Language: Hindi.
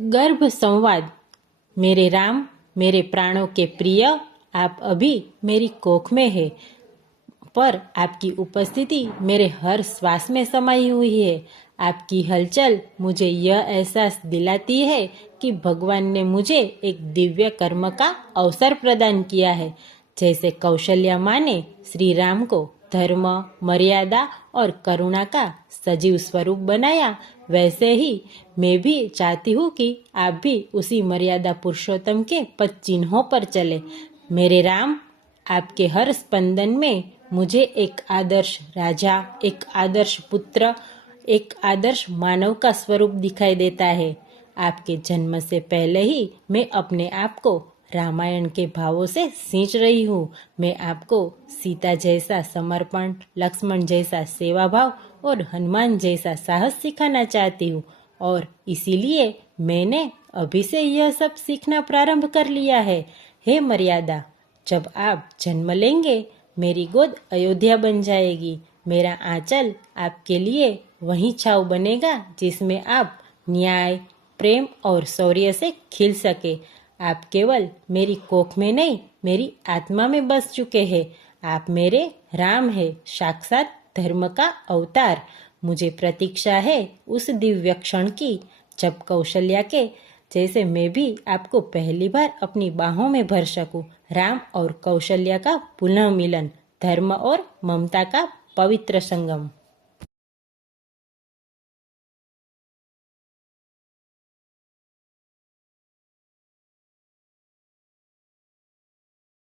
गर्भ संवाद। मेरे राम, मेरे प्राणों के प्रिय, आप अभी मेरी कोख में है, पर आपकी उपस्थिति मेरे हर श्वास में समाई हुई है। आपकी हलचल मुझे यह एहसास दिलाती है कि भगवान ने मुझे एक दिव्य कर्म का अवसर प्रदान किया है। जैसे कौशल्या माँ ने श्री राम को धर्म, मर्यादा और करुणा का सजीव स्वरूप बनाया, वैसे ही मैं भी चाहती हूँ कि आप भी उसी मर्यादा पुरुषोत्तम के पद चिन्हों पर चले। मेरे राम, आपके हर स्पंदन में मुझे एक आदर्श राजा, एक आदर्श पुत्र, एक आदर्श मानव का स्वरूप दिखाई देता है। आपके जन्म से पहले ही मैं अपने आप को रामायण के भावों से सींच रही हूँ। मैं आपको सीता जैसा समर्पण, लक्ष्मण जैसा सेवा भाव और हनुमान जैसा साहस सिखाना चाहती हूँ, और इसीलिए मैंने अभी से यह सब सीखना प्रारंभ कर लिया है। हे मर्यादा, जब आप जन्म लेंगे, मेरी गोद अयोध्या बन जाएगी। मेरा आंचल आपके लिए वही छाव बनेगा जिसमें आप न्याय, प्रेम और शौर्य से खिल सके। आप केवल मेरी कोख में नहीं, मेरी आत्मा में बस चुके हैं। आप मेरे राम है, साक्षात धर्म का अवतार। मुझे प्रतीक्षा है उस दिव्य क्षण की, जब कौशल्या के जैसे मैं भी आपको पहली बार अपनी बाहों में भर सकूं। राम और कौशल्या का पुनः मिलन, धर्म और ममता का पवित्र संगम।